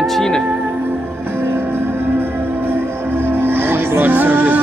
Diamantina. Honra e glória ao Senhor Jesus.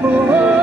Oh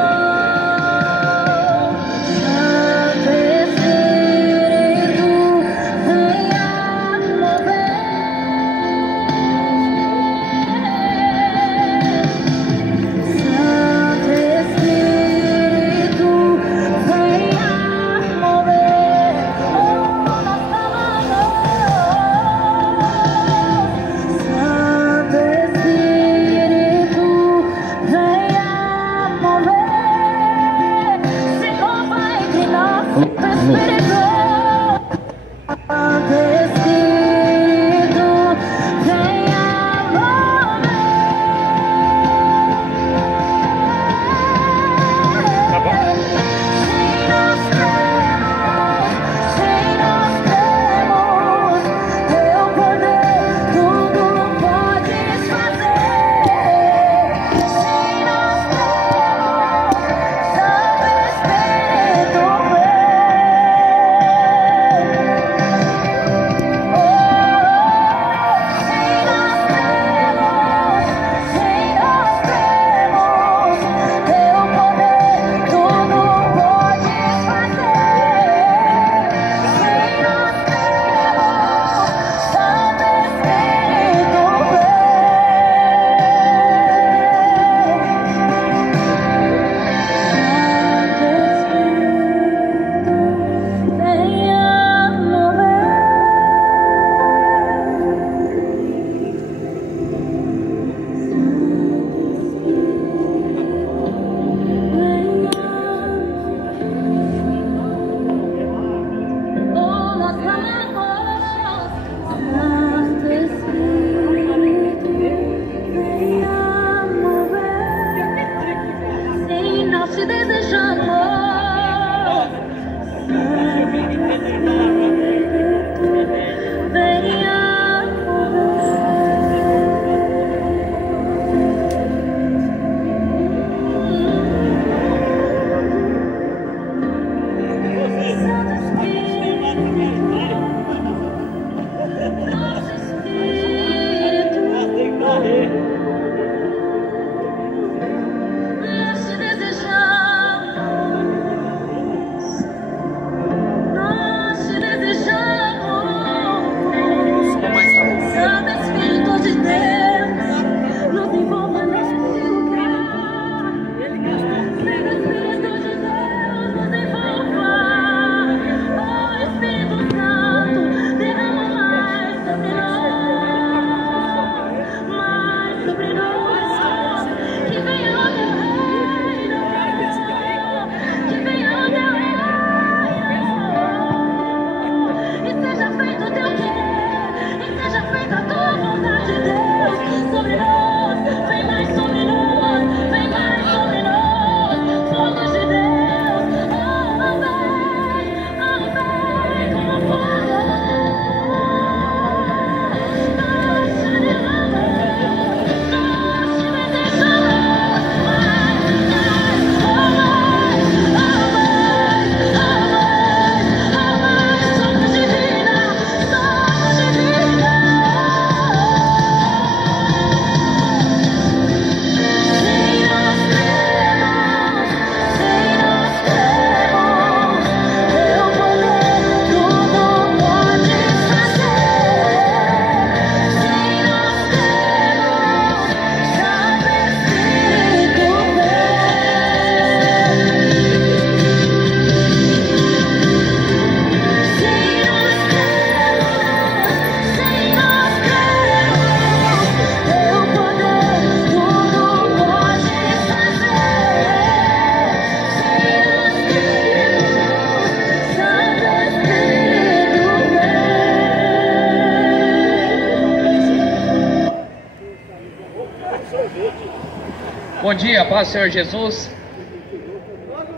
Bom dia, paz do Senhor Jesus.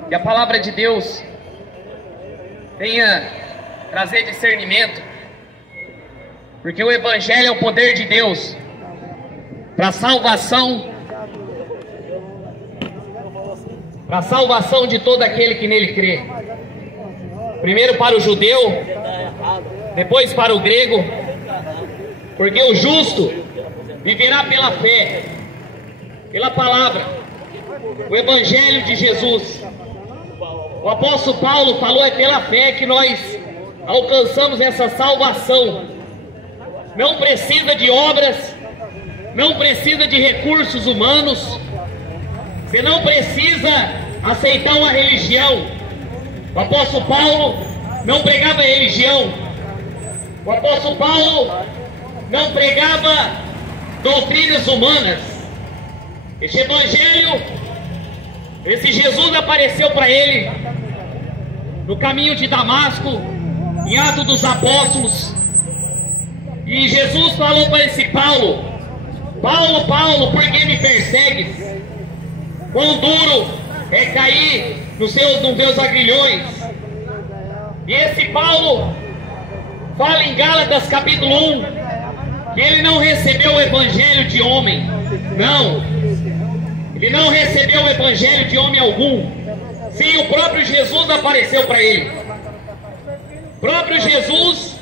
Que a palavra de Deus venha trazer discernimento, porque o Evangelho é o poder de Deus para a salvação de todo aquele que nele crê. Primeiro para o judeu, depois para o grego, porque o justo viverá pela fé, pela palavra, o Evangelho de Jesus. O apóstolo Paulo falou: é pela fé que nós alcançamos essa salvação. Não precisa de obras, não precisa de recursos humanos, você não precisa aceitar uma religião. O apóstolo Paulo não pregava religião, o apóstolo Paulo não pregava doutrinas humanas. Esse Evangelho, esse Jesus apareceu para ele no caminho de Damasco, em Atos dos Apóstolos, e Jesus falou para esse Paulo: Paulo, Paulo, por que me persegues? Quão duro é cair nos meus agrilhões. E esse Paulo fala em Gálatas capítulo 1 que ele não recebeu o Evangelho de homem. Não, ele não recebeu o Evangelho de homem algum. Sim, o próprio Jesus apareceu para ele. O próprio Jesus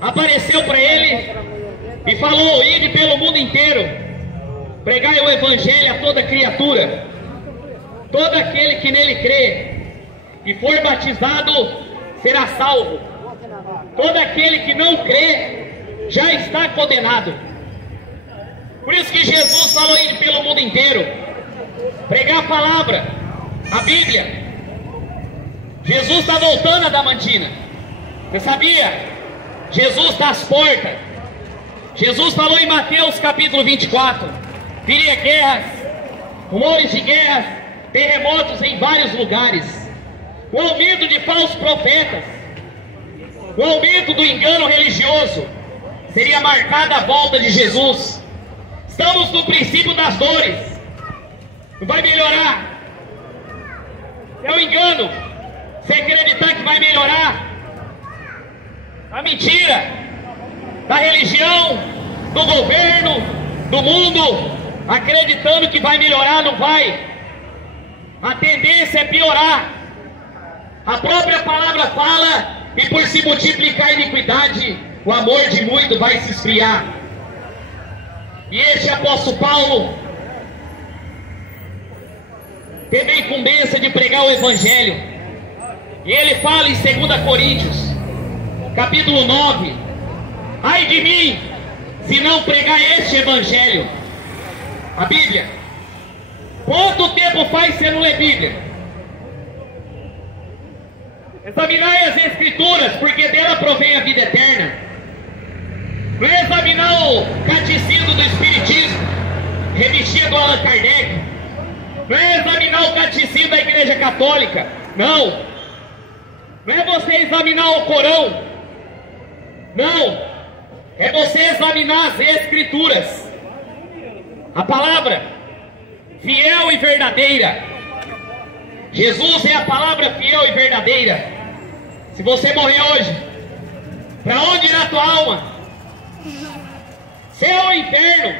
apareceu para ele e falou: ide pelo mundo inteiro, pregai o Evangelho a toda criatura. Todo aquele que nele crê e for batizado será salvo. Todo aquele que não crê já está condenado. Por isso que Jesus falou: ide pelo mundo inteiro, pregar a palavra, a Bíblia. Jesus está voltando a Damantina. Você sabia? Jesus está às portas. Jesus falou em Mateus capítulo 24: viria guerras, rumores de guerras, terremotos em vários lugares, o aumento de falsos profetas, o aumento do engano religioso. Seria marcada a volta de Jesus. Estamos no princípio das dores. Não vai melhorar. É um engano você acreditar que vai melhorar. A mentira da religião, do governo, do mundo, acreditando que vai melhorar, não vai. A tendência é piorar. A própria palavra fala: e por se multiplicar a iniquidade, o amor de muito vai se esfriar. E este apóstolo Paulo teve a incumbência de pregar o Evangelho. E ele fala em 2 Coríntios capítulo 9: ai de mim, se não pregar este Evangelho. A Bíblia. Quanto tempo faz você não lê Bíblia? Examinai as Escrituras, porque dela provém a vida eterna. Não é examinar o catecismo do Espiritismo, revestido do Allan Kardec. Não é examinar o catecismo da Igreja Católica. Não. Não é você examinar o Corão. Não. É você examinar as Escrituras. A palavra fiel e verdadeira. Jesus é a palavra fiel e verdadeira. Se você morrer hoje, para onde irá a tua alma? Céu ou inferno?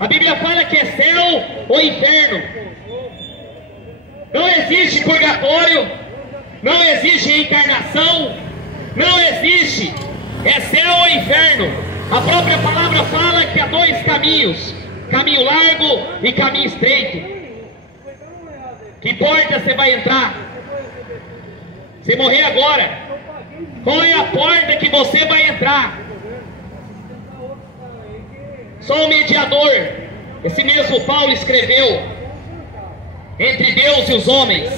A Bíblia fala que é céu ou inferno. Não existe purgatório, não existe reencarnação, não existe. É céu ou inferno. A própria palavra fala que há dois caminhos: caminho largo e caminho estreito. Que porta você vai entrar? Se morrer agora, qual é a porta que você vai entrar? Só o mediador. Esse mesmo Paulo escreveu: entre Deus e os homens.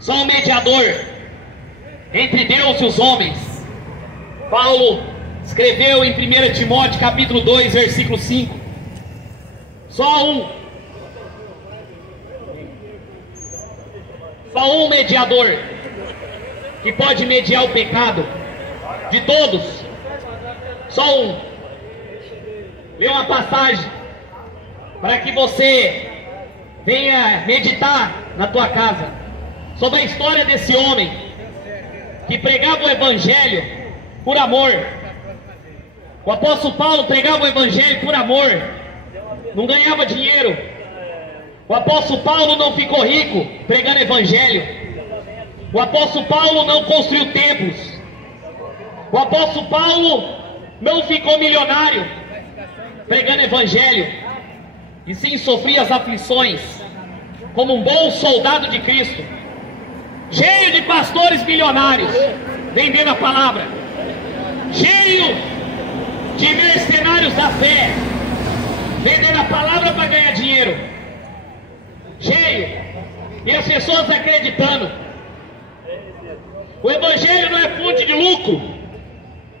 Só o mediador entre Deus e os homens. Paulo escreveu em 1 Timóteo capítulo 2, versículo 5. Só um mediador que pode mediar o pecado de todos. Só um. Lê uma passagem para que você venha meditar na tua casa sobre a história desse homem que pregava o evangelho por amor. O apóstolo Paulo pregava o evangelho por amor, não ganhava dinheiro. O apóstolo Paulo não ficou rico pregando evangelho. O apóstolo Paulo não construiu templos. O apóstolo Paulo não ficou milionário pregando evangelho, e sim sofria as aflições como um bom soldado de Cristo, cheio de pastores milionários vendendo a palavra, cheio de mercenários da fé vendendo a palavra para ganhar dinheiro, cheio, e as pessoas acreditando. O evangelho não é fonte de lucro.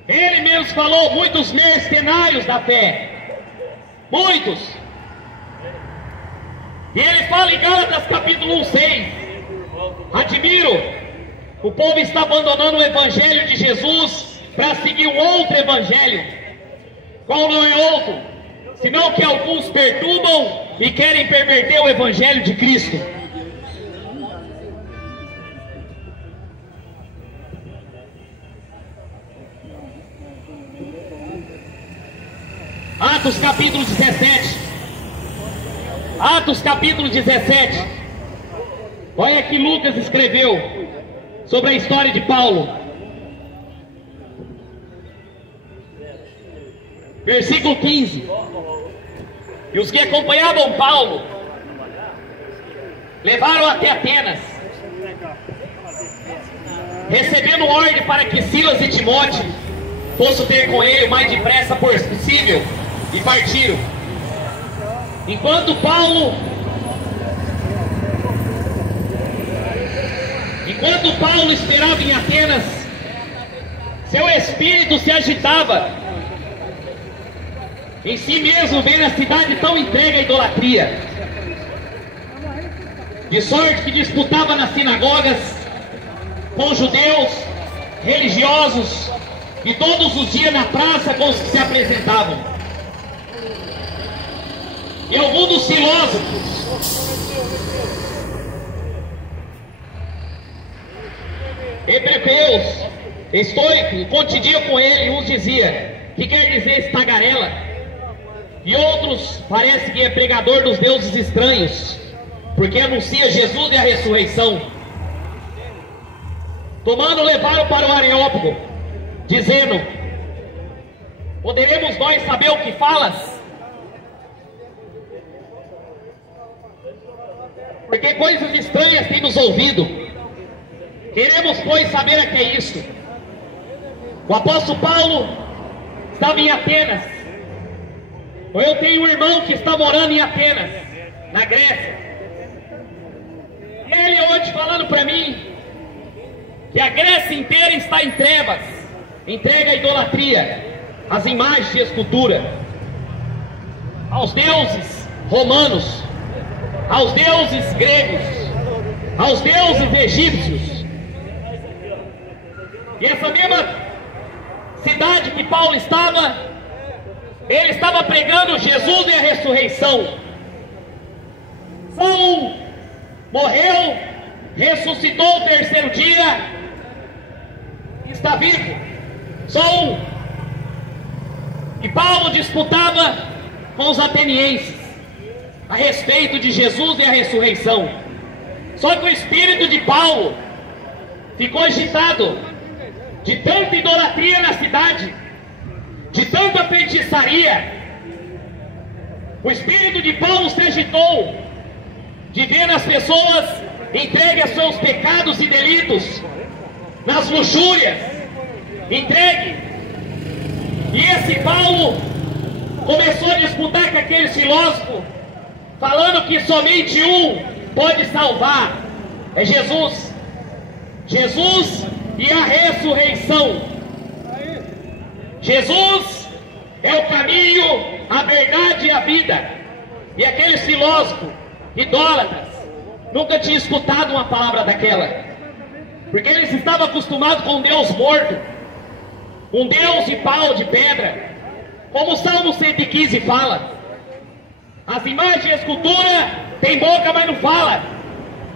Ele mesmo falou, muitos mercenários da fé, muitos. E ele fala em Gálatas capítulo 1:6, admiro, o povo está abandonando o evangelho de Jesus para seguir um outro evangelho. Qual não é outro? Senão que alguns perturbam e querem perverter o evangelho de Cristo. Atos capítulo 17. Atos capítulo 17. Olha que Lucas escreveu sobre a história de Paulo. Versículo 15. E os que acompanhavam Paulo levaram até Atenas, recebendo ordem para que Silas e Timóteo fossem ter com ele o mais depressa possível, e partiram. Enquanto Paulo esperava em Atenas, seu espírito se agitava em si mesmo, vendo a cidade tão entregue à idolatria, de sorte que disputava nas sinagogas com judeus religiosos, e todos os dias na praça com os que se apresentavam. E alguns dos filósofos hebreus estoicos contendiam com ele, uns dizia, que quer dizer esse tagarela? E outros parece que é pregador dos deuses estranhos, porque anuncia Jesus e a ressurreição. Tomando, levaram para o Areópago, dizendo, poderemos nós saber o que falas? Porque coisas estranhas tem nos ouvido. Queremos, pois, saber a que é isto. O apóstolo Paulo estava em Atenas. Eu tenho um irmão que está morando em Atenas, na Grécia. E ele hoje falando para mim que a Grécia inteira está em trevas, entregue à idolatria, às imagens de escultura, aos deuses romanos, aos deuses gregos, aos deuses egípcios. E essa mesma cidade que Paulo estava, ele estava pregando Jesus e a ressurreição. Saulo morreu, ressuscitou o terceiro dia, está vivo. Saulo. E Paulo disputava com os atenienses a respeito de Jesus e a ressurreição. Só que o espírito de Paulo ficou agitado de tanta idolatria na cidade, de tanta feitiçaria. O espírito de Paulo se agitou de ver as pessoas entregues a seus pecados e delitos, nas luxúrias, entregue. E esse Paulo começou a disputar com aqueles filósofos, falando que somente um pode salvar, é Jesus. Jesus e a ressurreição. Jesus é o caminho, a verdade e a vida. E aqueles filósofos idólatras nunca tinham escutado uma palavra daquela, porque eles estavam acostumados com um Deus morto, um Deus de pau, de pedra, como o Salmo 115 fala. As imagens e escultura tem boca, mas não fala.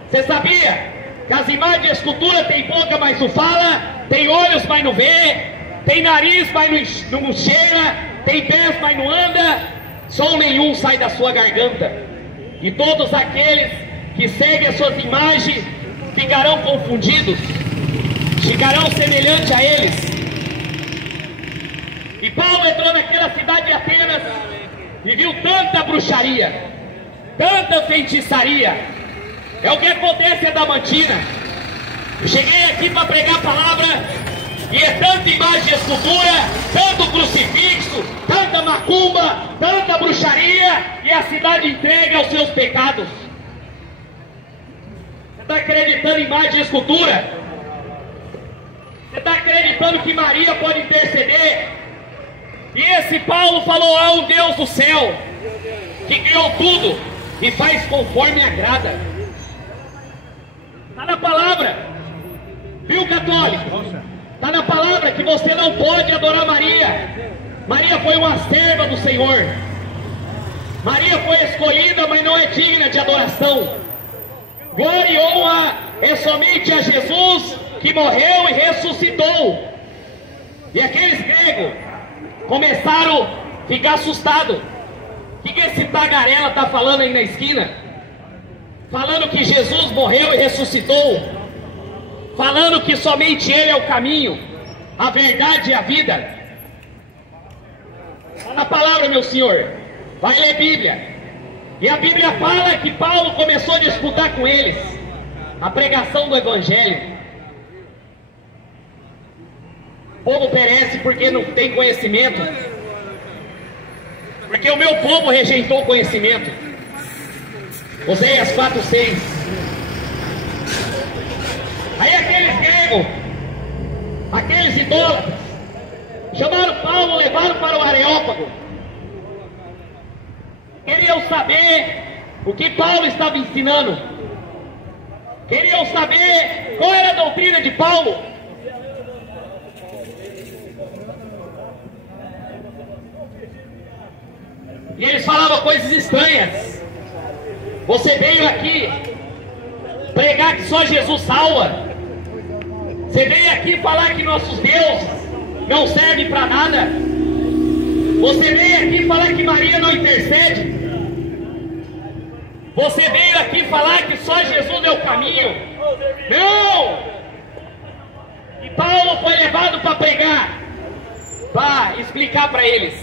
Você sabia que as imagens e escultura tem boca, mas não fala? Tem olhos, mas não vê. Tem nariz, mas não cheira. Tem pés, mas não anda. Som nenhum sai da sua garganta. E todos aqueles que seguem as suas imagens ficarão confundidos, ficarão semelhantes a eles. E Paulo entrou naquela cidade de Atenas e viu tanta bruxaria, tanta feitiçaria. É o que acontece em Adamantina. Eu cheguei aqui para pregar a palavra e é tanta imagem de escultura, tanto crucifixo, tanta macumba, tanta bruxaria, e a cidade entrega aos seus pecados. Você está acreditando em imagem de escultura? Você está acreditando que Maria pode interceder? E esse Paulo falou: há um Deus do céu que criou tudo e faz conforme agrada. Está na palavra, viu, católico? Está na palavra que você não pode adorar Maria. Maria foi uma serva do Senhor. Maria foi escolhida, mas não é digna de adoração. Glória e honra é somente a Jesus, que morreu e ressuscitou. E aqueles gregos começaram a ficar assustados. O que esse tagarela está falando aí na esquina? Falando que Jesus morreu e ressuscitou. Falando que somente Ele é o caminho, a verdade e a vida. Está na palavra, meu senhor. Vai ler Bíblia. E a Bíblia fala que Paulo começou a disputar com eles a pregação do Evangelho. O povo perece porque não tem conhecimento. Porque o meu povo rejeitou o conhecimento. Oséias 4:6. Aí aqueles gregos, aqueles idólatras, chamaram Paulo, levaram para o Areópago. Queriam saber o que Paulo estava ensinando. Queriam saber qual era a doutrina de Paulo. E eles falavam coisas estranhas. Você veio aqui pregar que só Jesus salva. Você veio aqui falar que nossos deuses não servem para nada. Você veio aqui falar que Maria não intercede. Você veio aqui falar que só Jesus é o caminho. Não! E Paulo foi levado para pregar, para explicar para eles.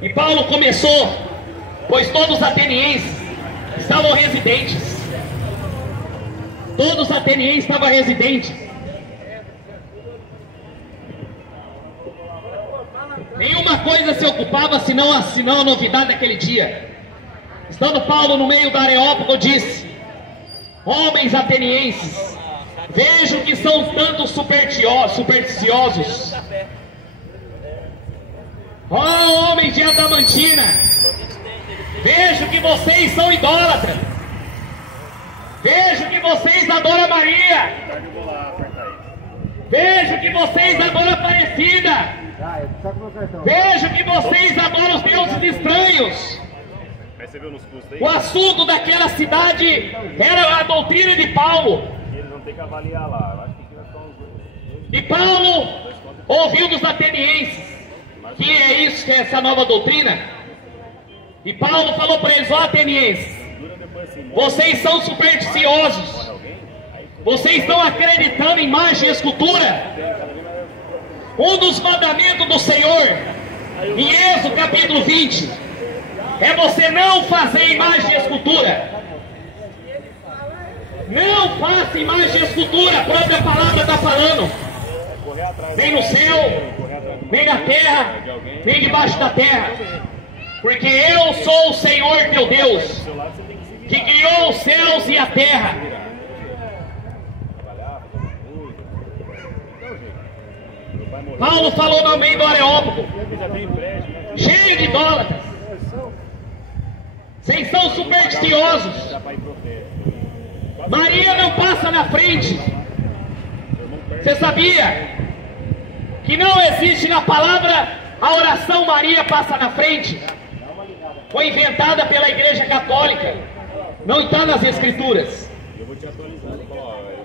E Paulo começou, pois todos os atenienses estavam residentes. Todos os atenienses estavam residentes. Nenhuma coisa se ocupava senão a novidade daquele dia. Estando Paulo no meio do Areópago, disse: homens atenienses, vejo que são tantos supersticiosos. Ó homens de Adamantina, vejo que vocês são idólatras. Vejo que vocês adoram Maria. Vejo que vocês adoram Aparecida. Vejo que vocês adoram os deuses estranhos. O assunto daquela cidade era a doutrina de Paulo. E Paulo ouviu dos atenienses que é isso, que é essa nova doutrina. E Paulo falou para eles: ó atenienses, vocês são supersticiosos. Vocês estão acreditando em imagem e escultura. Um dos mandamentos do Senhor, em Êxodo capítulo 20, é você não fazer imagem e escultura. Não faça imagem e escultura. A própria palavra está falando. Nem no céu, nem na terra, nem debaixo da terra. Porque eu sou o Senhor teu Deus, que criou os céus e a terra. Paulo falou no meio do Areópago, cheio de idólatras. Vocês são supersticiosos. Maria não passa na frente. Você sabia que não existe na palavra a oração Maria passa na frente? foi inventada pela Igreja Católica, não está nas Escrituras.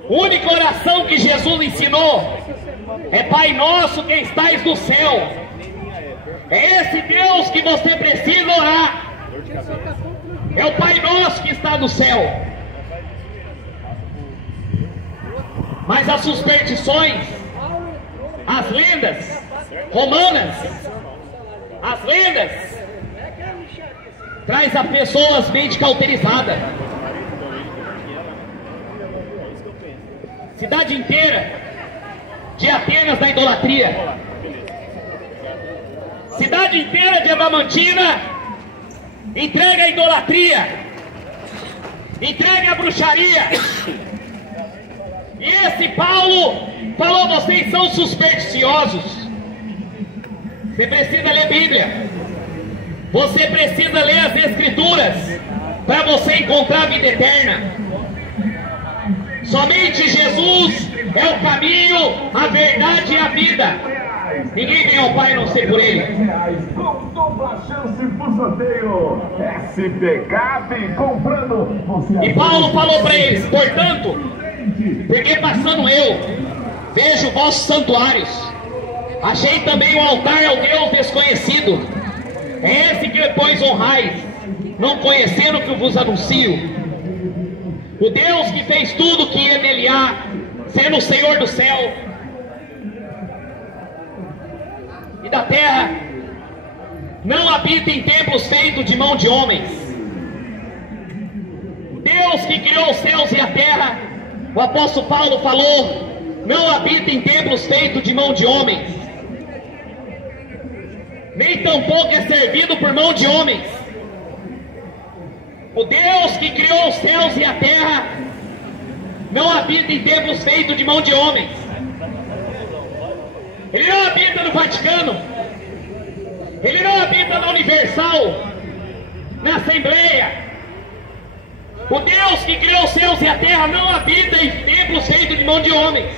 A única oração que Jesus ensinou é: Pai nosso que estais no céu. É esse Deus que você precisa orar. É o Pai nosso que está no céu. Mas as superstições, as lendas romanas, as lendas, traz a pessoas mente cauterizada. Cidade inteira de Atenas na idolatria. Cidade inteira de Adamantina entrega a idolatria, entrega a bruxaria. E esse Paulo falou: vocês são supersticiosos. Você precisa ler Bíblia. Você precisa ler as Escrituras para você encontrar a vida eterna. Somente Jesus é o caminho, a verdade e a vida. Ninguém vem ao Pai a não ser por Ele. Com dupla chance pro sorteio. SPCAP comprando. E Paulo falou para eles: portanto, porque passando eu vejo vossos santuários, achei também um altar ao Deus desconhecido. É esse que depois honrais, não conhecendo o que eu vos anuncio. O Deus que fez tudo que nele há, sendo o Senhor do céu e da terra, não habita em templos feitos de mão de homens. Deus que criou os céus e a terra, o apóstolo Paulo falou, não habita em templos feitos de mão de homens, nem tampouco é servido por mão de homens. O Deus que criou os céus e a terra não habita em templos feitos de mão de homens. Ele não habita no Vaticano. Ele não habita na Universal, na Assembleia. O Deus que criou os céus e a terra não habita em templos feitos de mão de homens.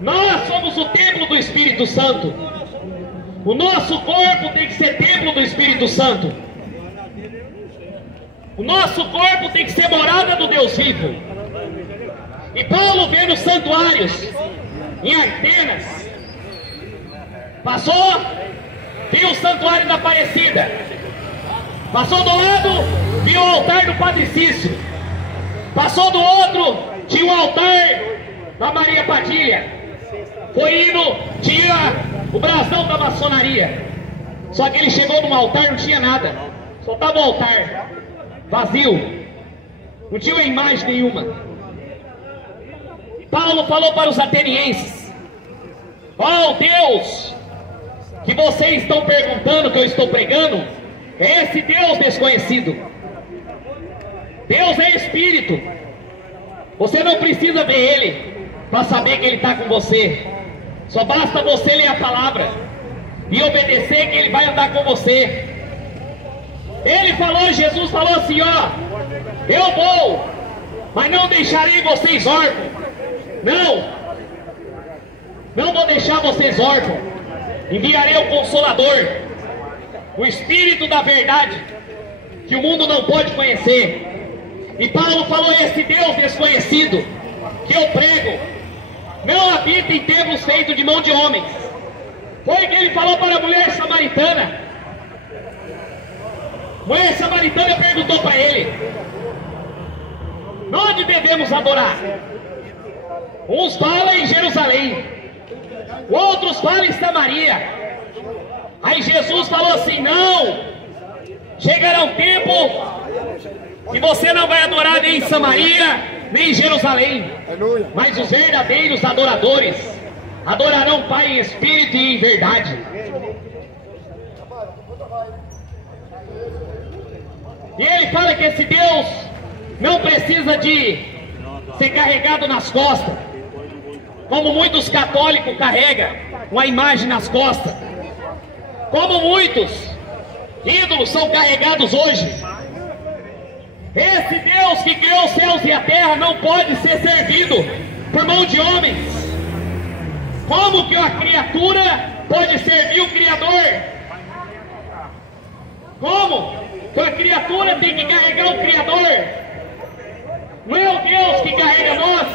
Nós somos o templo do Espírito Santo. O nosso corpo tem que ser templo do Espírito Santo. O nosso corpo tem que ser morada do Deus vivo. E Paulo vê nos santuários em Atenas, passou, viu o santuário da Aparecida, passou do lado, viu o altar do Padre Cícero, passou do outro, tinha o altar da Maria Padilha, foi indo, tinha o brasão da maçonaria. Só que ele chegou num altar, não tinha nada, só estava o altar vazio, não tinha uma imagem nenhuma. Paulo falou para os atenienses: ó Deus que vocês estão perguntando, que eu estou pregando, é esse Deus desconhecido. Deus é Espírito. Você não precisa ver Ele para saber que Ele está com você. Só basta você ler a palavra e obedecer, que Ele vai andar com você. Ele falou, Jesus falou assim: ó, eu vou, mas não deixarei vocês órfãos. Não vou deixar vocês órfãos. Enviarei o Consolador, o Espírito da verdade, que o mundo não pode conhecer. E Paulo falou: esse Deus desconhecido que eu prego não habita em templos feitos de mão de homens. Foi o que ele falou para a mulher samaritana. A mulher samaritana perguntou para ele: onde devemos adorar? Uns falam em Jerusalém, outros falam em Samaria. Aí Jesus falou assim: não, chegará um tempo que você não vai adorar nem em Samaria, nem em Jerusalém, mas os verdadeiros adoradores adorarão o Pai em espírito e em verdade. E ele fala que esse Deus não precisa de ser carregado nas costas, como muitos católicos carregam uma imagem nas costas, como muitos ídolos são carregados hoje. Esse Deus que criou os céus e a terra não pode ser servido por mão de homens. Como que uma criatura pode servir o Criador? Como que a criatura tem que carregar o Criador? Não é o Deus que carrega nós?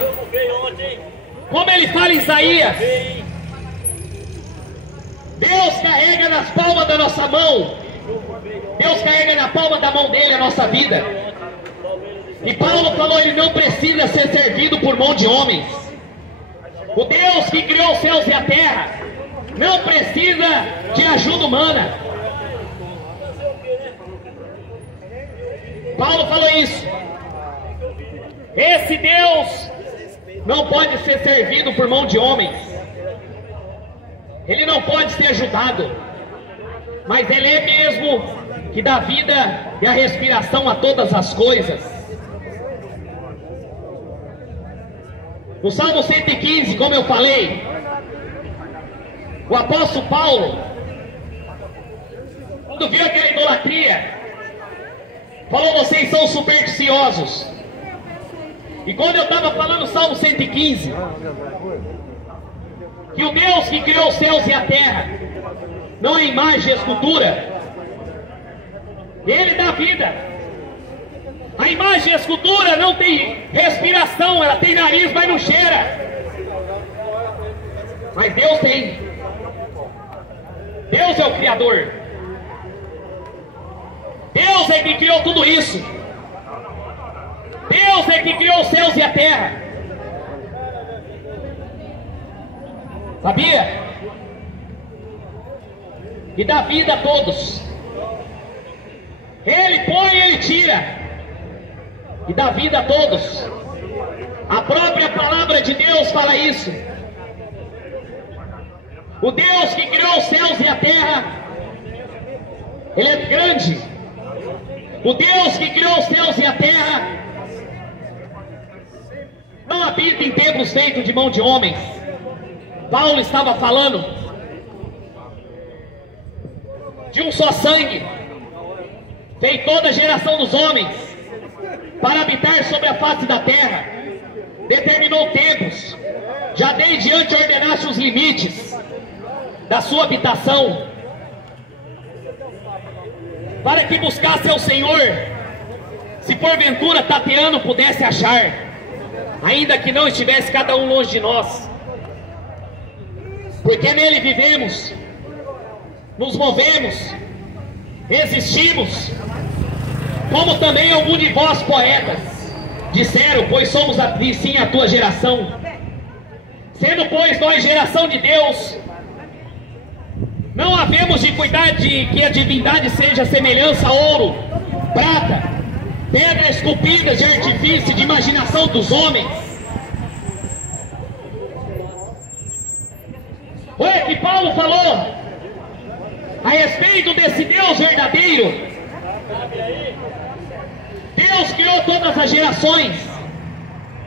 Como ele fala em Isaías, Deus carrega nas palmas da nossa mão. Deus carrega na palma da mão dele a nossa vida. E Paulo falou, ele não precisa ser servido por mão de homens. O Deus que criou os céus e a terra não precisa de ajuda humana. Paulo falou isso. Esse Deus não pode ser servido por mão de homens. Ele não pode ser ajudado. Mas ele é mesmo que dá vida e a respiração a todas as coisas. No Salmo 115, como eu falei, o apóstolo Paulo, quando viu aquela idolatria, falou, vocês são supersticiosos. E quando eu estava falando Salmo 115, que o Deus que criou os céus e a terra não é imagem e escultura, ele dá vida. A imagem e a escultura não tem respiração, ela tem nariz, mas não cheira. Mas Deus tem. Deus é o Criador. Deus é que criou tudo isso. Deus é que criou os céus e a terra. Sabia? E dá vida a todos. Ele põe e ele tira. E dá vida a todos. A própria palavra de Deus fala isso. O Deus que criou os céus e a terra, ele é grande. O Deus que criou os céus e a terra não habita em templos feitos de mão de homens. Paulo estava falando de um só sangue, fez toda a geração dos homens para habitar sobre a face da terra, determinou tempos, já desde antes ordenaste os limites da sua habitação, para que buscasse ao Senhor, se porventura tateando pudesse achar, ainda que não estivesse cada um longe de nós, porque nele vivemos, nos movemos, existimos, como também alguns de vós poetas disseram, pois somos sim a tua geração. Sendo pois nós geração de Deus, não havemos de cuidar de que a divindade seja semelhança a ouro, prata, pedras esculpidas de artifício, de imaginação dos homens. Olha que Paulo falou a respeito desse Deus verdadeiro. Deus criou todas as gerações,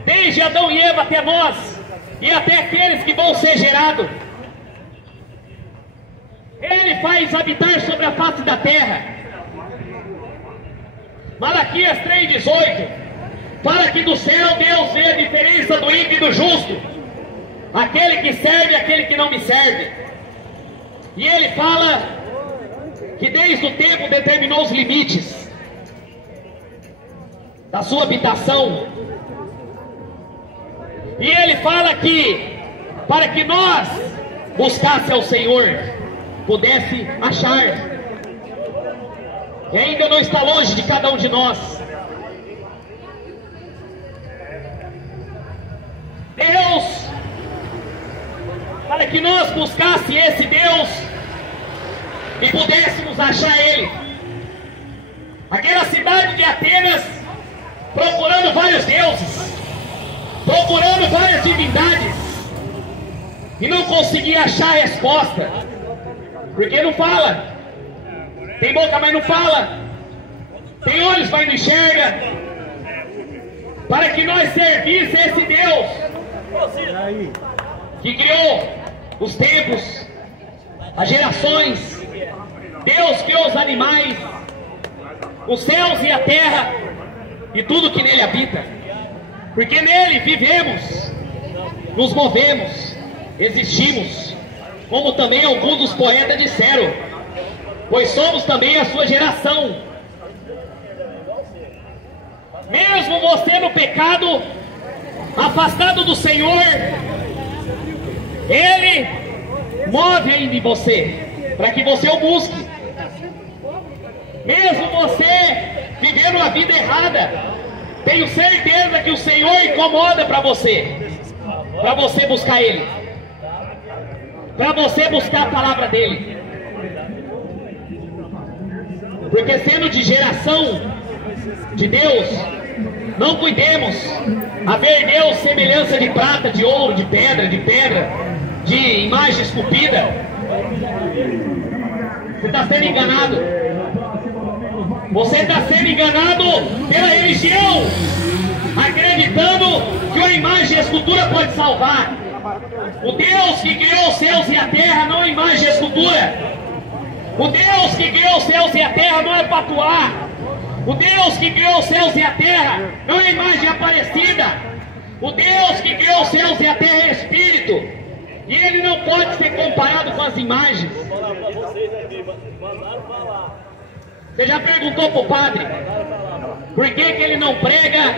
desde Adão e Eva até nós, e até aqueles que vão ser gerados. Ele faz habitar sobre a face da terra. Malaquias 3,18 fala que do céu Deus vê a diferença do ímpio e do justo, aquele que serve e aquele que não me serve. E ele fala que desde o tempo determinou os limites da sua habitação. E ele fala que para que nós buscasse ao Senhor, pudesse achar. E ainda não está longe de cada um de nós. Deus, para que nós buscasse esse Deus e pudéssemos achar Ele. Aquela cidade de Atenas, procurando vários deuses, procurando várias divindades, e não conseguia achar a resposta, porque não fala. Tem boca, mas não fala. Tem olhos, mas não enxerga. Para que nós servisse esse Deus que criou os tempos, as gerações. Deus criou os animais, os céus e a terra e tudo que nele habita, porque nele vivemos, nos movemos, existimos, como também alguns dos poetas disseram. pois somos também a sua geração. Mesmo você no pecado, afastado do Senhor, Ele move ainda em você, para que você o busque. Mesmo você vivendo a vida errada, tenho certeza que o Senhor incomoda para você buscar Ele, para você buscar a palavra dEle. Porque sendo de geração de Deus, não cuidemos a ver Deus semelhança de prata, de ouro, de pedra, de imagem esculpida. Você está sendo enganado. Você está sendo enganado pela religião, acreditando que uma imagem e escultura pode salvar. O Deus que criou os céus e a terra não é imagem e escultura. O Deus que criou os céus e a terra não é patuá. O Deus que criou os céus e a terra não é imagem aparecida. O Deus que criou os céus e a terra é Espírito. E Ele não pode ser comparado com as imagens. Você já perguntou para o padre por que Ele não prega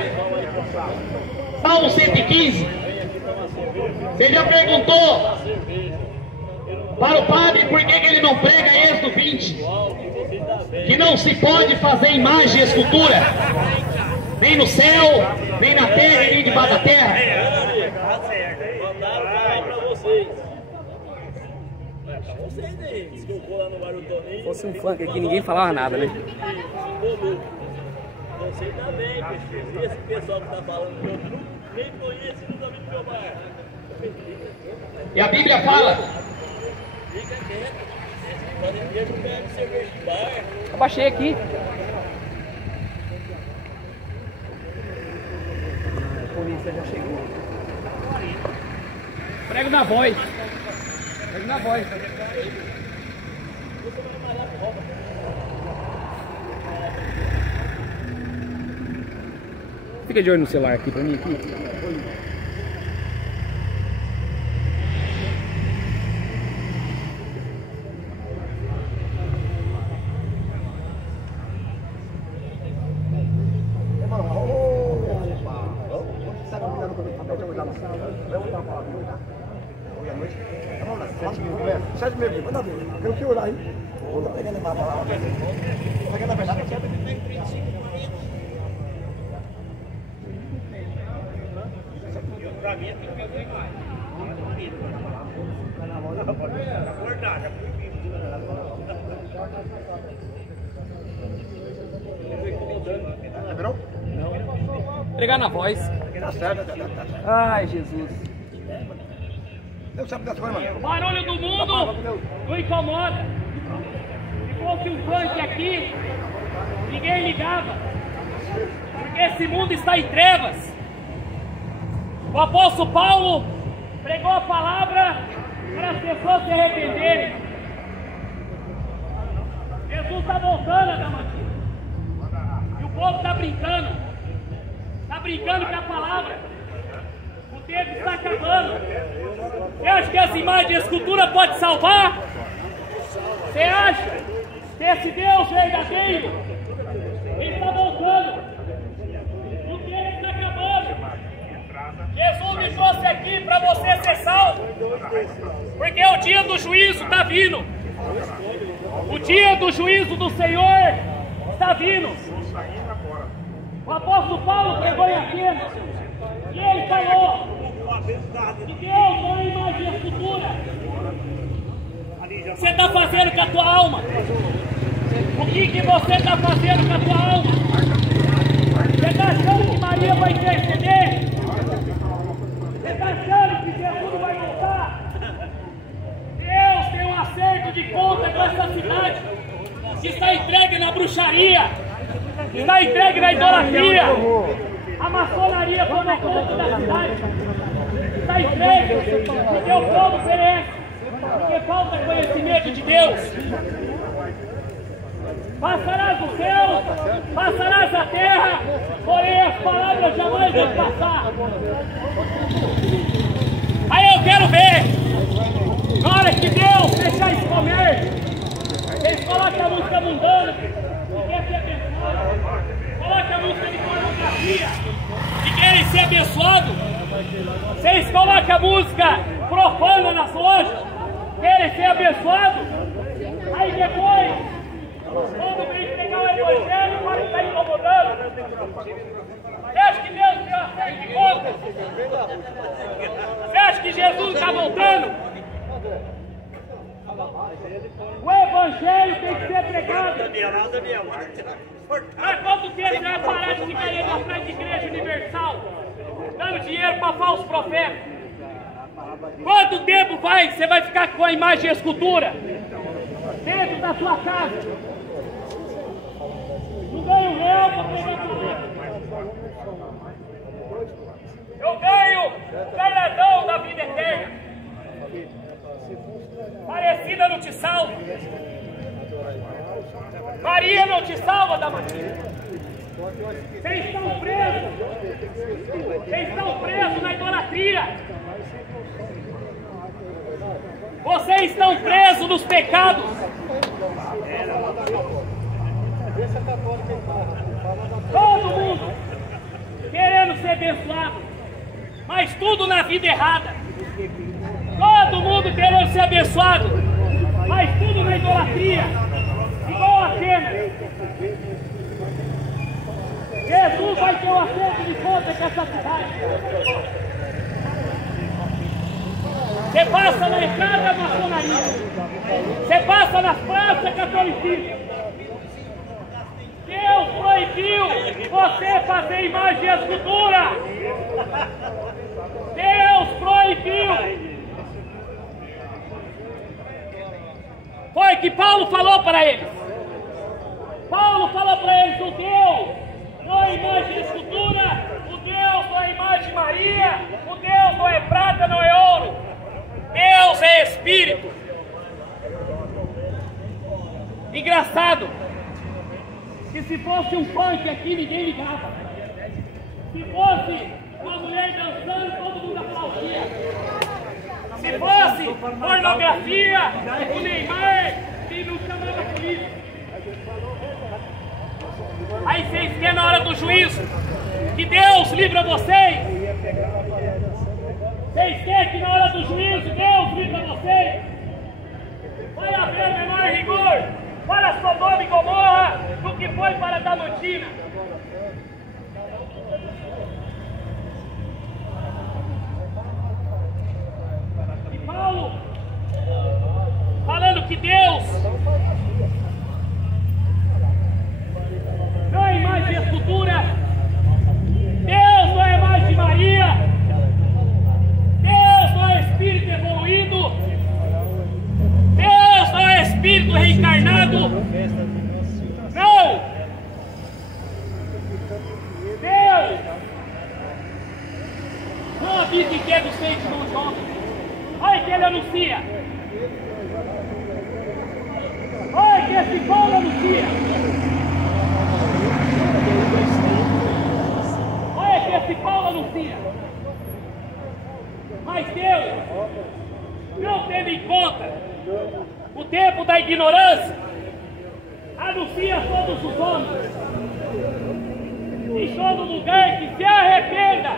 Salmo 115? Você já perguntou para o padre por que Ele não prega Êxodo 20? Que não se pode fazer imagem e escultura, nem no céu, nem na terra, nem debaixo da terra. Se fosse um funk aqui, ninguém falava nada, né? Você também, esse pessoal que está falando, nem conhece, nunca vi no meu bar. E a Bíblia fala. Fica quieto. Esse não bebe cerveja de bar. Abaixei aqui. A polícia já chegou. Prego na voz. Prego na voz. Fica de olho no celular aqui pra mim. Aqui. Pregar na voz. Ai, Jesus. O barulho do mundo não incomoda. Se fosse um funk aqui, ninguém ligava. Porque esse mundo está em trevas. O apóstolo Paulo pregou a palavra para as pessoas se arrependerem. Jesus está voltando, Adamantina. E o povo está brincando. Está brincando com a palavra. O tempo está acabando. Você acha que as imagens de escultura pode salvar? Você acha que esse Deus verdadeiro, Ele está voltando? O tempo está acabando. Jesus me trouxe aqui para você ser salvo. Porque o dia do juízo está vindo. O dia do juízo do Senhor está vindo. O apóstolo Paulo pregou em Atenas e ele falou que Deus não é imagem e escultura. Você está fazendo com a tua alma? O que você está fazendo com a tua alma? Você está achando que Maria vai interceder? Você está achando que Jesus vai voltar? Deus tem um acerto de conta com essa cidade que está entregue na bruxaria, está entregue na idolatria. A maçonaria toma conta da cidade. Está entregue porque o povo perece, porque falta conhecimento de Deus. Passarás o céu, passarás a terra, porém as palavras jamais vão passar. Aí eu quero ver, na hora que Deus deixar isso comer, eles colocam abençoados? Vocês colocam a música profana nas lojas, querem ser abençoados? Aí depois, quando vem pegar o evangelho, para estar incomodando. Você acha que Deus tem uma série de contas? Você acha que Jesus está voltando? O evangelho tem que ser pregado. Mas quanto tempo vai parar de ficar indo atrás de igreja universal, dando dinheiro para falsos profetas? Quanto tempo você vai ficar com a imagem e a escultura dentro da sua casa? Não ganho um real para pregar palavra. Eu ganho o galardão da vida eterna. Parecida não te salva. Maria não te salva, Damasceno. Vocês estão presos. Vocês estão presos na idolatria. Vocês estão presos nos pecados. Todo mundo querendo ser abençoado, mas tudo na vida errada. Todo mundo querendo ser abençoado, mas tudo na idolatria, igual a cena. Jesus vai ter um acerto de conta com essa cidade. Você passa na entrada da maçonaria, você passa nas praças catolicistas. Deus proibiu você fazer imagem e escultura. Deus proibiu. Foi que Paulo falou para eles. Paulo falou para eles: o Deus não é imagem e escultura, o Deus não é imagem de Maria, o Deus não é prata, não é ouro. Deus é Espírito. Engraçado que se fosse um funk aqui, ninguém ligava. Se fosse uma mulher dançando, todo mundo aplaudia. Se fosse pornografia, o Neymar, que não chamava a polícia. Aí vocês querem na hora do juízo que Deus livra vocês? Vocês querem que na hora do juízo Deus livra vocês? Vai haver menor rigor para Sodoma e Gomorra do que foi para Damantina. E Paulo falando que Deus não é imagem de escultura, Deus não é imagem de Maria, Deus não é espírito evoluído, Deus não é espírito reencarnado. Não! Deus não habita em que é do seio de mão de homem. Olha que ele anuncia. Olha que esse Paulo anuncia. Olha que esse Paulo anuncia. Mas Deus, não tendo em conta o tempo da ignorância, anuncia a todos os homens, em todo lugar, que se arrependa.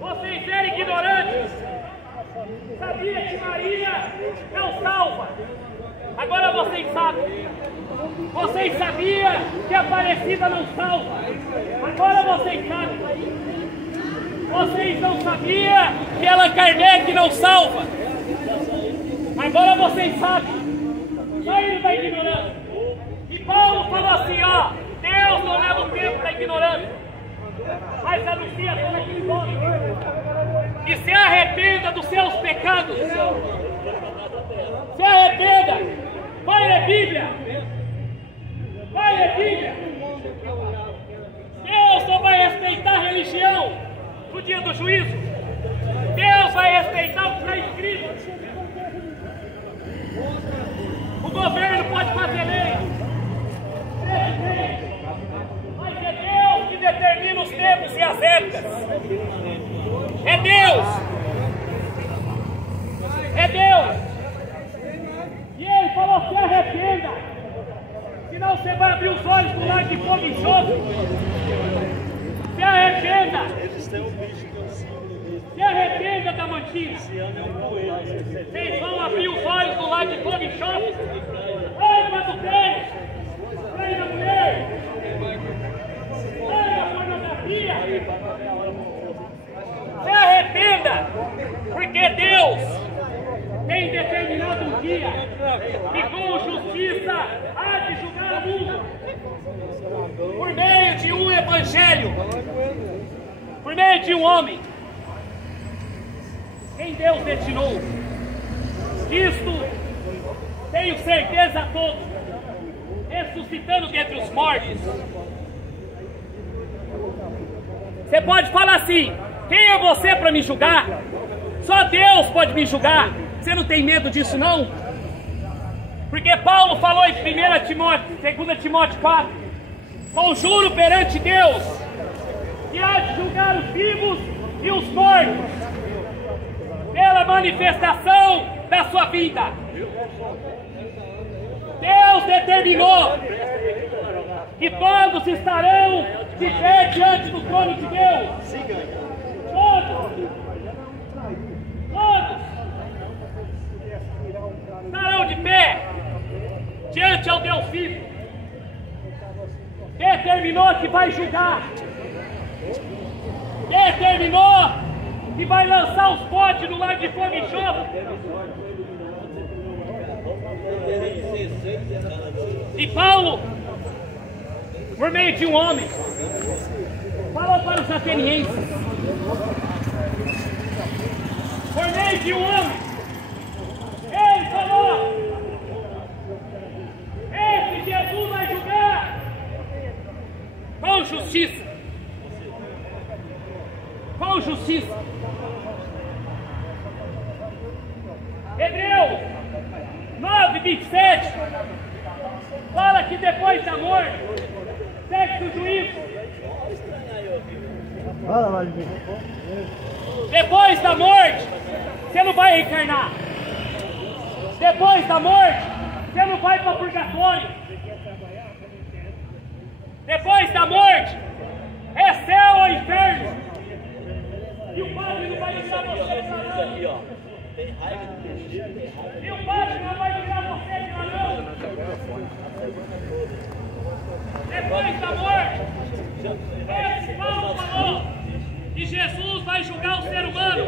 Vocês eram ignorantes, sabia que Maria não salva, agora vocês sabem. Vocês sabiam que a Aparecida não salva, agora vocês sabem. Vocês não sabiam que Allan Kardec não salva, agora vocês sabem. Saindo da ignorância. E Paulo falou assim: ó, Deus não leva o tempo da ignorância, mas anuncia todo aquele homem que se arrependa dos seus pecados. Se arrependa. Vai ler Bíblia. Vai ler Bíblia. Deus não vai respeitar a religião no dia do juízo. Deus vai respeitar o que está escrito. O governo pode fazer lei, mas é Deus que determina os tempos e as épocas. É Deus. É Deus. E ele falou: se arrependa, senão você vai abrir os olhos para o lado de fogo e enxofre. Se arrependa. tem um bicho que eu sigo. Se arrependa da mantina. Esse ano é um coelho. Vocês vão abrir os olhos do lado de fogo e shopping. Olha para do crente. Olha da mulher. Olha da pornografia. Se arrependa. Porque Deus tem determinado um dia que com justiça há de julgar o mundo. Por meio de um evangelho. Por meio de um homem. Quem Deus destinou. Cristo, tenho certeza toda, ressuscitando dentre os mortos. Você pode falar assim: quem é você para me julgar? Só Deus pode me julgar. Você não tem medo disso não? Porque Paulo falou em 1 Timóteo, 2 Timóteo 4: conjuro perante Deus que há de julgar os vivos e os mortos pela manifestação da sua vida. Deus determinou que todos estarão de pé diante do trono de Deus. Todos estarão de pé diante ao Deus vivo. Determinou que vai julgar. Determinou que vai lançar os botes no lago de fogo e enxofre. E Paulo, por meio de um homem, falou para os atenienses. Por meio de um homem, ele falou: esse Jesus vai julgar com justiça. Com justiça. Hebreus 9:27 fala que depois da morte segue o juízo. Depois da morte você não vai reencarnar. Depois da morte você não vai para o purgatório. Depois da morte é céu ou inferno. E o padre não vai deixar você para Aqui, ó. Tem raiva do peixe. E o padre não vai tirar você de não. Depois da morte, esse Paulo falou que Jesus vai julgar o ser humano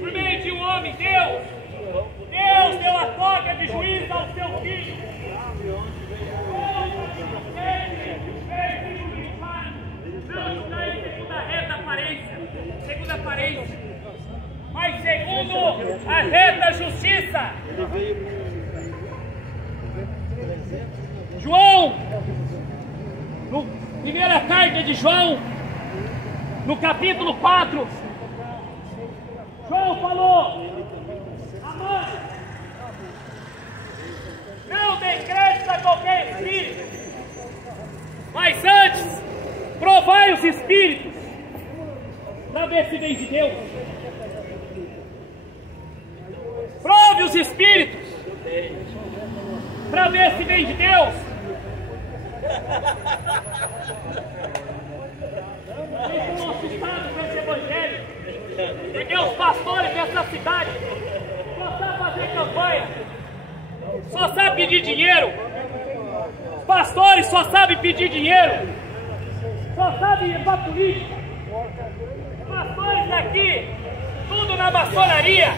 por meio de um homem, Deus. Deus deu a toga de juízo ao seu filho. Não julgar ele segundo a reta aparência, mas segundo a reta justiça. João, no primeira carta de João, no capítulo 4, João falou: amado, não dê crédito a qualquer espírito, mas antes provai os espíritos para ver se vem de Deus. Prove os espíritos para ver se vem de Deus. Eles estão assustados com esse evangelho, porque os pastores dessa cidade só sabem fazer campanha, só sabem pedir dinheiro. Os pastores só sabem pedir dinheiro, só sabem ir para política. Os pastores daqui, tudo na maçonaria.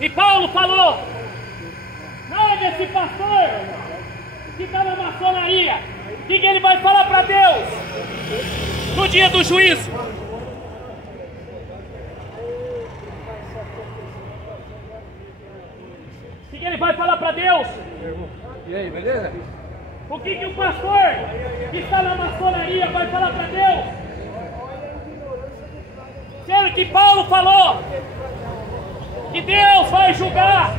E Paulo falou: não, esse pastor que está na maçonaria, o que ele vai falar para Deus no dia do juízo? O que ele vai falar para Deus? E aí, beleza? O que o pastor que está na maçonaria vai falar para Deus? Sendo que Paulo falou que Deus vai julgar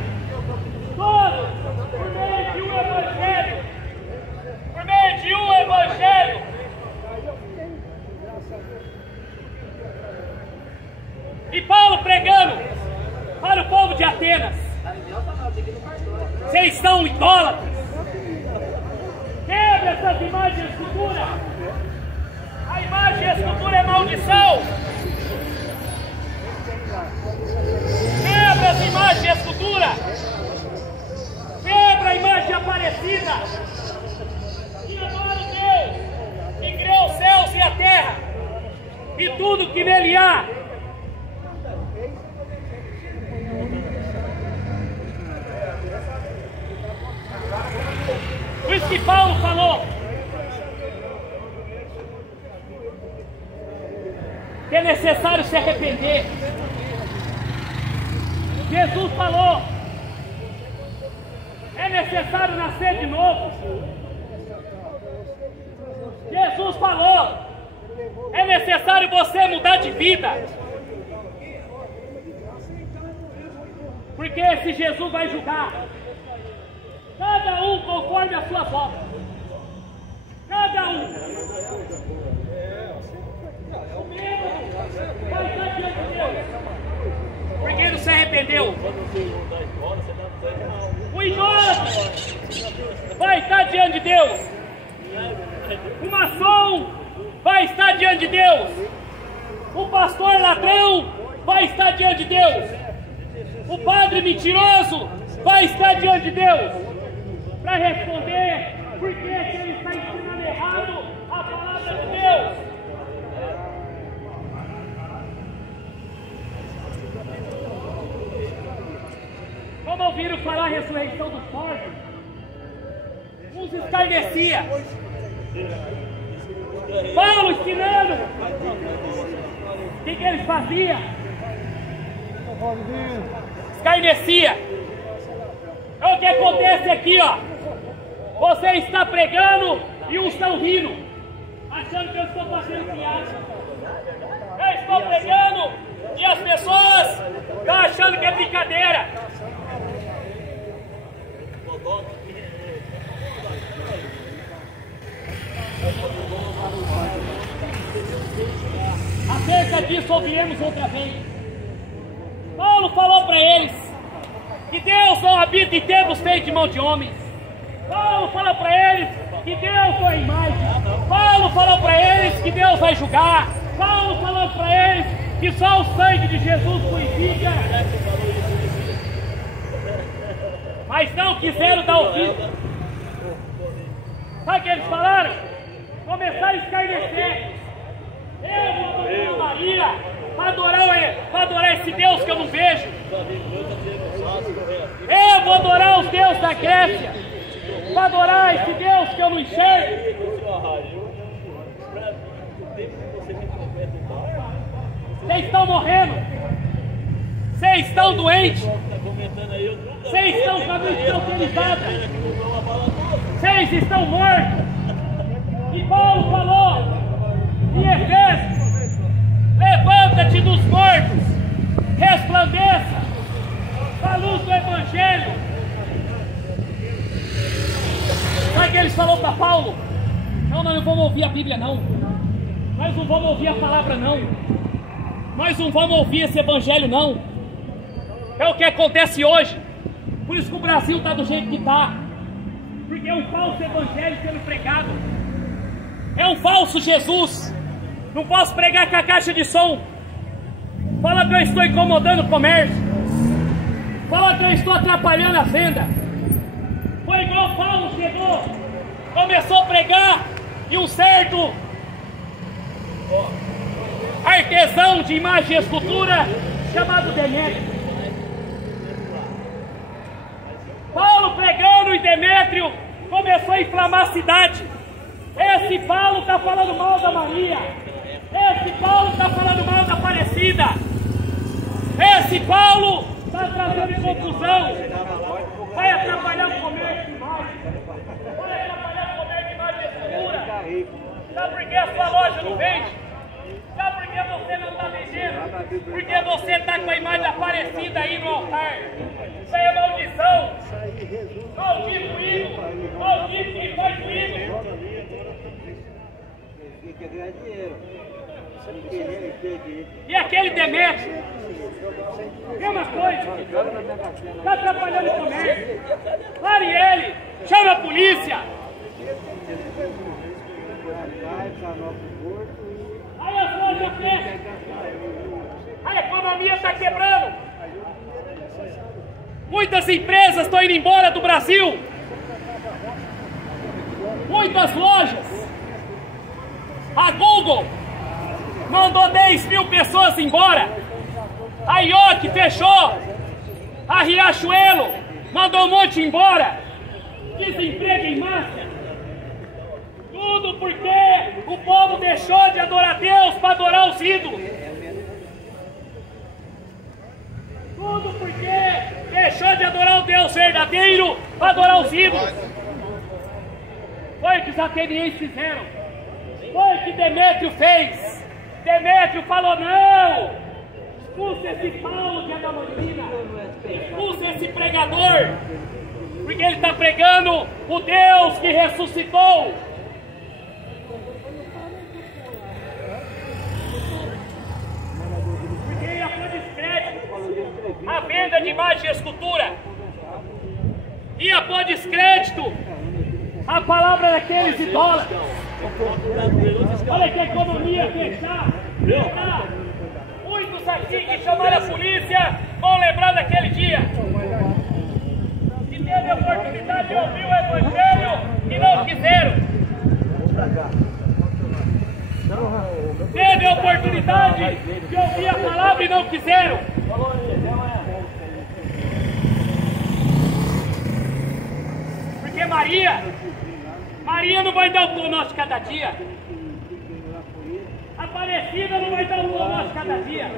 todos por meio de um evangelho. Por meio de um evangelho. E Paulo pregando para o povo de Atenas: vocês são idólatras. Quebra essas imagens e escultura. A imagem e a escultura é maldição. Quebra as imagens e a escultura. Quebra a imagem aparecida. E adora o Deus que criou os céus e a terra e tudo que nele há. Por isso que Paulo falou que é necessário se arrepender. Jesus falou: é necessário nascer de novo. Jesus falou: é necessário você mudar de vida. Porque esse Jesus vai julgar cada um conforme a sua obra. Cada um. O mesmo vai estar diante de Deus, porque ele não se arrependeu. O idoso vai estar diante de Deus. O maçom vai estar diante de Deus. O pastor ladrão vai estar diante de Deus. O padre mentiroso vai estar diante de Deus para responder porque ele está ensinando errado a palavra de Deus. Como ouviram falar a ressurreição dos mortos, uns escarneciam. Paulo ensinando. O que eles faziam? Escarnecia. É o que acontece aqui, ó. Você está pregando e uns estão rindo, achando que eu estou fazendo piada. Eu estou pregando e as pessoas estão achando que é brincadeira. Acerca disso ouviremos outra vez. Paulo falou para eles que Deus não habita em templos feitos de mão de homens. Paulo falou para eles que Deus não é imagem. Paulo falou para eles que Deus vai julgar. Paulo falou para eles que só o sangue de Jesus purifica. Mas não quiseram dar ouvido. Sabe o que eles falaram? Começaram a escarnecer. Eu vou adorar Maria para adorar esse Deus que eu não vejo. Eu vou adorar os deuses da Grécia para adorar esse Deus que eu não enxergo. Vocês estão morrendo. Vocês estão doentes. Vocês estão com a mente cauterizada. Vocês estão mortos. E Paulo falou em Efésios: levanta-te dos mortos, resplandeça a luz do Evangelho. Sabe o que eles falaram para Paulo? Não, nós não vamos ouvir a Bíblia não. Nós não vamos ouvir a palavra não. Nós não vamos ouvir esse Evangelho não. É o que acontece hoje. Por isso que o Brasil está do jeito que está. Porque é um falso Evangelho sendo pregado. É um falso Jesus. Não posso pregar com a caixa de som. Fala que eu estou incomodando o comércio. Fala que eu estou atrapalhando a venda. Foi igual Paulo chegou, começou a pregar e um certo artesão de imagem e escultura chamado Demétrio. Paulo pregando e Demétrio começou a inflamar a cidade. Esse Paulo está falando mal da Maria. Esse Paulo está falando mal da Aparecida. Esse Paulo está trazendo confusão. Vai atrapalhar o comércio de imagem. Vai atrapalhar o comércio de imagem e escultura. Sabe por que a sua loja não vende? Sabe por que você não está vendendo? Porque você está com a imagem Aparecida aí no altar. Isso aí é maldição. Maldito o ídolo. Maldito quem faz o ídolo. E aquele Demétrio, mesma coisa, está atrapalhando o comércio. Pare ele, chama a polícia. Aí as lojas fecham. A economia está quebrando. Muitas empresas estão indo embora do Brasil. Muitas lojas. A Google mandou 10 mil pessoas embora. A Ioki fechou. A Riachuelo mandou um monte embora. Desemprego em massa. Tudo porque o povo deixou de adorar Deus para adorar os ídolos. Tudo porque deixou de adorar o Deus verdadeiro para adorar os ídolos. Foi o que os atenienses fizeram. Foi o que Demétrio fez. Demétrio falou: não, expulsa esse Paulo de Adamantina, expulsa esse pregador, porque ele está pregando o Deus que ressuscitou. Porque ia pôr descrédito a venda de imagem e escultura, ia pôr descrédito a palavra daqueles idólatras. Olha que economia fechar. Muitos aqui que chamaram a polícia vão lembrar daquele dia que teve a oportunidade de ouvir o Evangelho e não quiseram. Teve a oportunidade de ouvir a palavra e não quiseram. Porque Maria não vai dar o pão nosso cada dia. Aparecida não vai dar o pão nosso cada dia.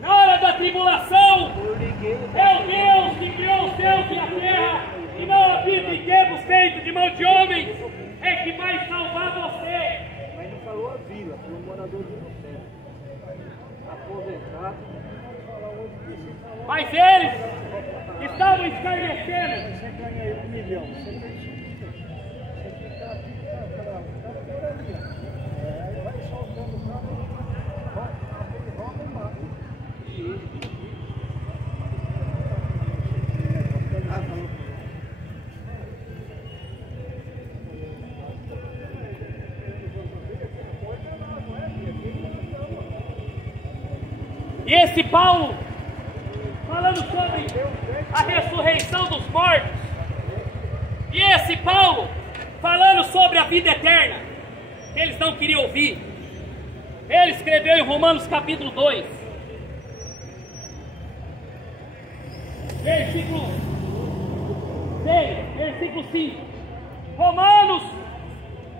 Na hora da tribulação, é o Deus que criou os céus e a terra, e não habita em tempos feitos de mão de homens, é que vai salvar você. Mas não falou a vila, falou morador de inocente. Aposentado. Mas eles estavam escarnecendo. Você ganha 1 milhão, você tem 5 milhões. Vai soltando o carro, volta embora. E esse Paulo, falando sobre a ressurreição dos mortos, e esse Paulo, falando sobre a vida eterna, que eles não queriam ouvir, ele escreveu em Romanos capítulo 2, versículo 6, versículo 5. Romanos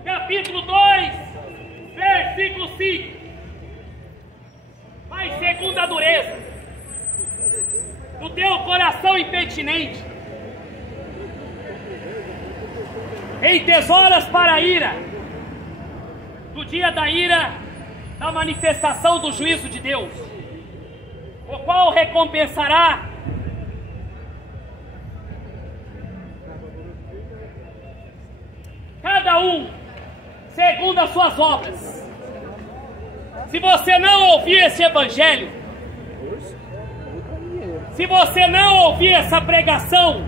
capítulo 2, versículo 5. Mas segundo a dureza do teu coração impertinente, entesouras para a ira, do dia da ira, da manifestação do juízo de Deus, o qual recompensará cada um segundo as suas obras. Se você não ouvir esse evangelho, se você não ouvir essa pregação,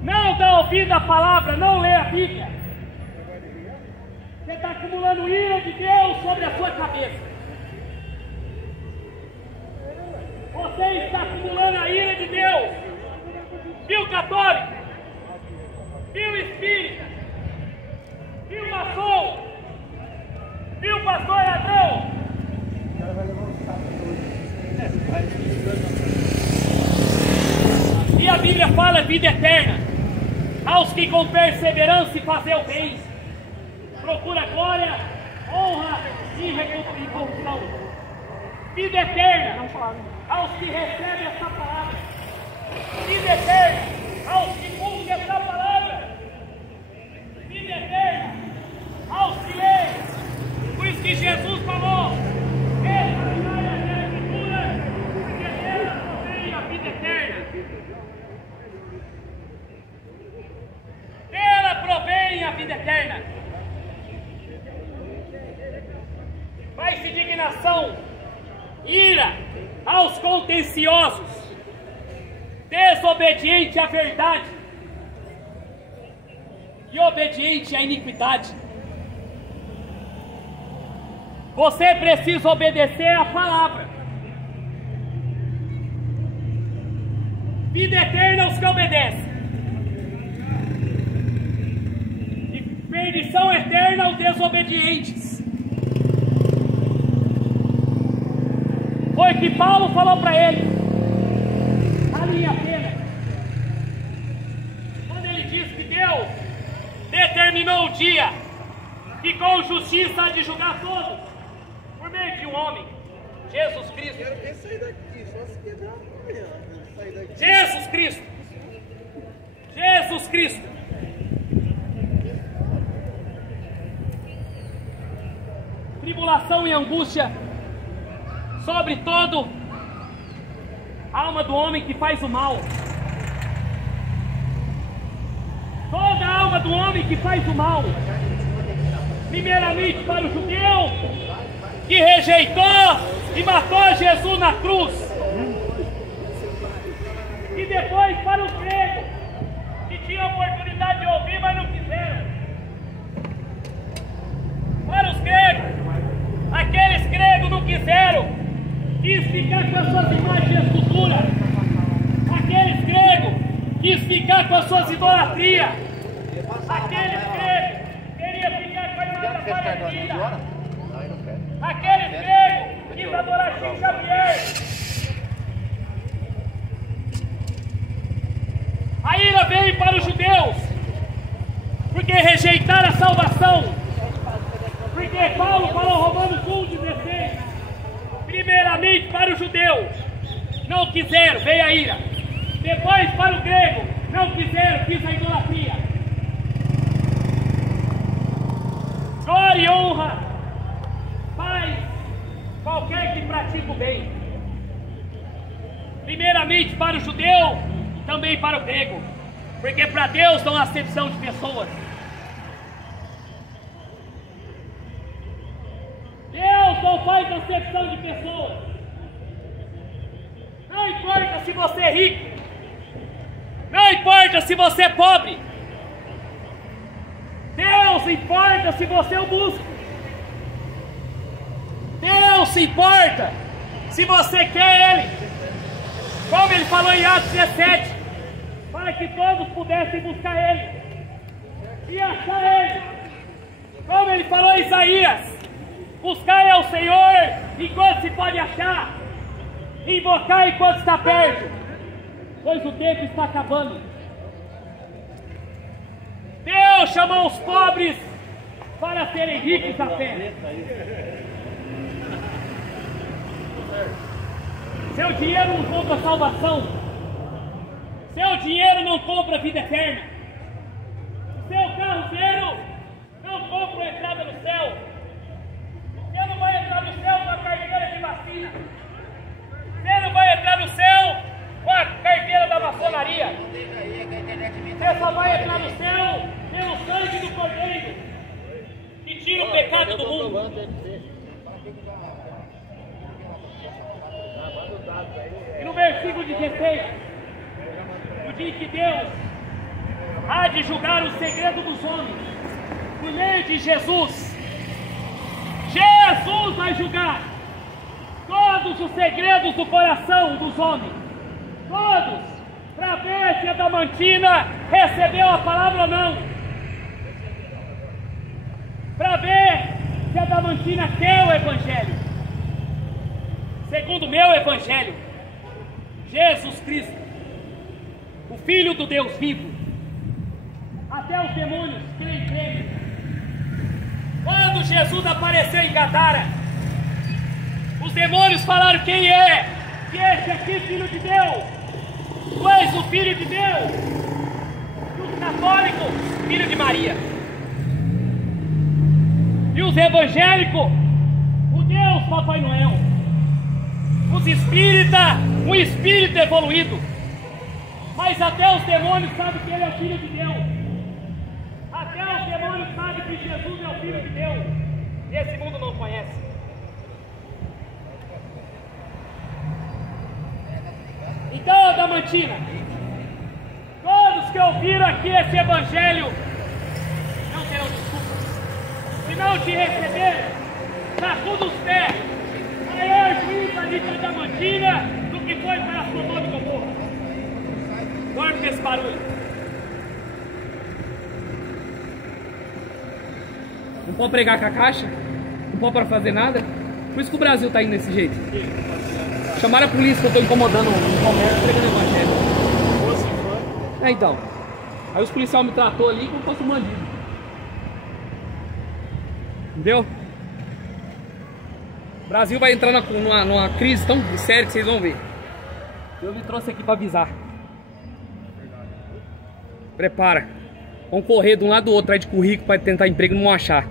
não dá ouvido à palavra, não lê a Bíblia, você está acumulando ira de Deus sobre a sua cabeça. Você está acumulando a ira de Deus. Viu, católico? Viu, espírita? Viu, maçom? Viu, pastor ladrão? E a Bíblia fala vida eterna aos que com perseverança e fazer o bem procura glória, honra e recompensação. Vida eterna aos que recebem essa palavra. Vida eterna aos que cumprem essa palavra. Vida eterna aos que leem. Por isso que Jesus falou: examinar a Escritura, porque ela provém a vida eterna. Ela provém a vida eterna. Mas indignação, ira aos contenciosos, desobediente à verdade, e obediente à iniquidade. Você precisa obedecer à palavra. Vida eterna aos que obedecem, e perdição eterna aos desobedientes. Foi que Paulo falou para ele, a minha pena, quando ele disse que Deus determinou o dia que com justiça há de julgar todos, por meio de um homem, Jesus Cristo. Jesus Cristo. Jesus Cristo. Tribulação e angústia sobre todo a alma do homem que faz o mal. Toda a alma do homem que faz o mal. Primeiramente para o judeu que rejeitou e matou Jesus na cruz. E depois para os gregos que tinham a oportunidade de ouvir, mas não quiseram. Para os gregos, aqueles gregos não quiseram, quis ficar com as suas imagens de escultura. Aqueles gregos quis ficar com as suas idolatrias. Aqueles gregos queriam ficar com a imagem parecida. Aqueles gregos quis adorar Chico Xavier. A ira veio para os judeus, porque rejeitaram a salvação. Porque Paulo falou, Romanos 1,16, primeiramente para os judeus, não quiseram, veio a ira. Depois para o grego, não quiseram, quis a idolatria. Glória e honra faz qualquer que pratica o bem. Primeiramente para o judeu, também para o grego, porque para Deus não há acepção de pessoas. Deus não faz acepção de pessoas. Não importa se você é rico, não importa se você é pobre. Deus importa se você o busca. Deus se importa se você quer Ele. Como Ele falou em Atos 17, para que todos pudessem buscar Ele e achar Ele. Como Ele falou em Isaías, buscar ao Senhor enquanto se pode achar, invocar enquanto está perto, pois o tempo está acabando. Deus chamou os pobres para serem ricos da fé. Seu dinheiro não compra salvação. Seu dinheiro não compra vida eterna. Seu carro zero não compra a entrada no céu. Você não vai entrar no céu com a carteira de vacina. Você não vai entrar no céu com a carteira da maçonaria. Você só vai entrar no céu pelo sangue do Cordeiro, que tira o pecado do mundo. E no versículo 16, o dia que Deus há de julgar o segredo dos homens, por meio de Jesus. Jesus vai julgar todos os segredos do coração dos homens, todos, para ver se a Adamantina recebeu a palavra ou não, para ver se a Adamantina quer o Evangelho, segundo o meu Evangelho, Jesus Cristo, o Filho do Deus vivo. Até os demônios creem nele. Quando Jesus apareceu em Gadara, os demônios falaram quem é, que esse aqui é Filho de Deus, tu és o Filho de Deus. E os católicos, Filho de Maria. E os evangélicos, o Deus Papai Noel. Os espíritas, um espírito evoluído. Mas até os demônios sabem que ele é o Filho de Deus. Até os demônios sabem que Jesus é o Filho de Deus. E esse mundo não conhece. Então, Adamantina, todos que ouviram aqui esse Evangelho Se não te receber, sacuda os pés. Maior juiz ali de Adamantina do que foi para Sodoma e Gomorra. Dorme com esse barulho. Não pode pregar com a caixa? Não pode para fazer nada? Por isso que o Brasil tá indo desse jeito. Chamaram a polícia que eu tô incomodando o comércio pregando evangelho. Então. Aí os policiais me tratou ali como se fosse um bandido. Entendeu? O Brasil vai entrar numa crise tão séria que vocês vão ver. Eu me trouxe aqui pra avisar. Prepara. Vão correr de um lado do outro, atrás de currículo para tentar emprego, não vão achar.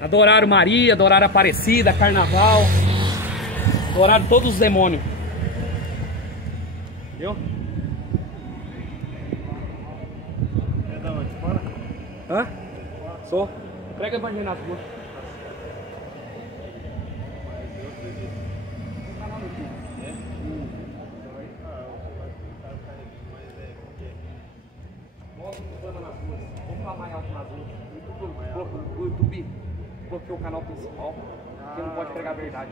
Adoraram Maria, adoraram Aparecida, Carnaval. Adoraram todos os demônios. Entendeu? É da onde? Fora? Hã? Sou. Prega evangelho nas ruas. Mostra o problema nas ruas. Vamos falar mais alto nas ruas. O YouTube bloqueou o canal principal. Porque não pode pregar a verdade.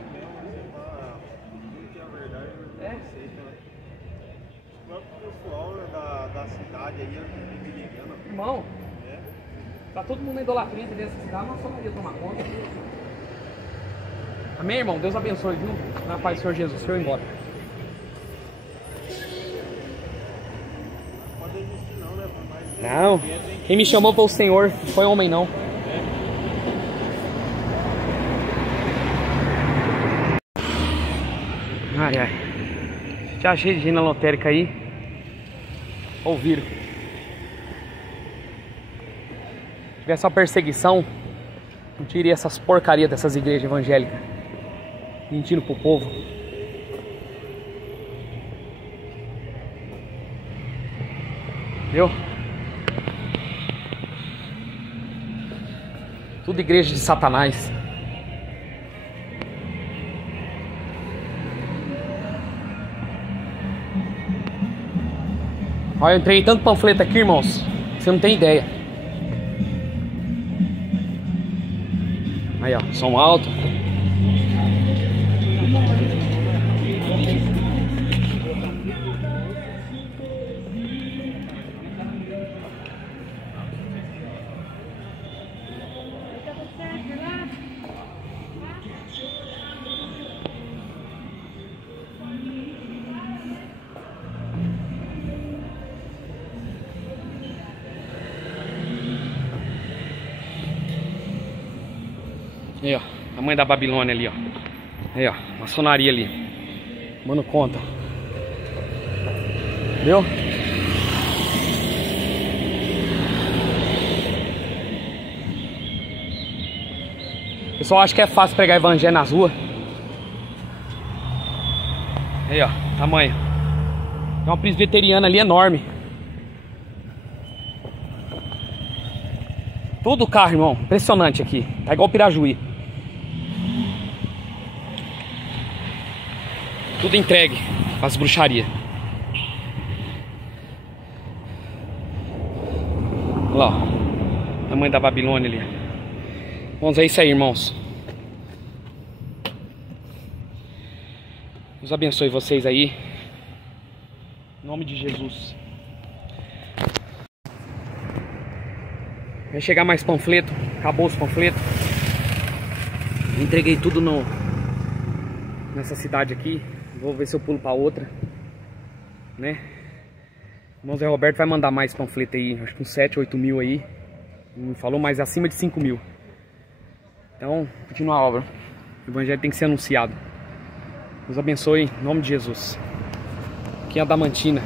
É? O próprio pessoal, né, da cidade aí, me ligando. Irmão, tá todo mundo na idolatria dentro dessa cidade, nós só não ia tomar conta. Amém, irmão? Deus abençoe, viu? Na paz do Senhor Jesus. O Senhor embora. Pode existir não, né? Mas Não, quem me chamou foi o Senhor, não foi homem não. Ai, ai. Já achei de gente na lotérica aí. Ouviram. Se tivesse uma perseguição, não teria essas porcarias dessas igrejas evangélicas mentindo pro povo. Viu? Tudo igreja de Satanás. Olha, eu entreguei tanto panfleto aqui, irmãos. Você não tem ideia. Aí, ó, som alto. Aí, ó, a mãe da Babilônia ali, ó. Aí, ó, maçonaria ali. Mano, conta. Viu? O pessoal acha que é fácil pregar evangelho nas ruas. Aí, ó, tamanho. Tem uma presbiteriana ali enorme. Tudo carro, irmão. Impressionante aqui. Tá igual Pirajuí. Tudo entregue as bruxarias. Olha lá, ó. Tamanho da Babilônia ali. Vamos ver isso aí, irmãos. Deus abençoe vocês aí. Em nome de Jesus. Vai chegar mais panfleto. Acabou os panfletos. Entreguei tudo nessa cidade aqui. Vou ver se eu pulo pra outra, né? O irmão Zé Roberto vai mandar mais panfleto aí. Acho que uns 7, 8 mil aí. Não me falou, mas acima de 5 mil. Então, continua a obra. O evangelho tem que ser anunciado. Deus abençoe em nome de Jesus. Aqui é Adamantina.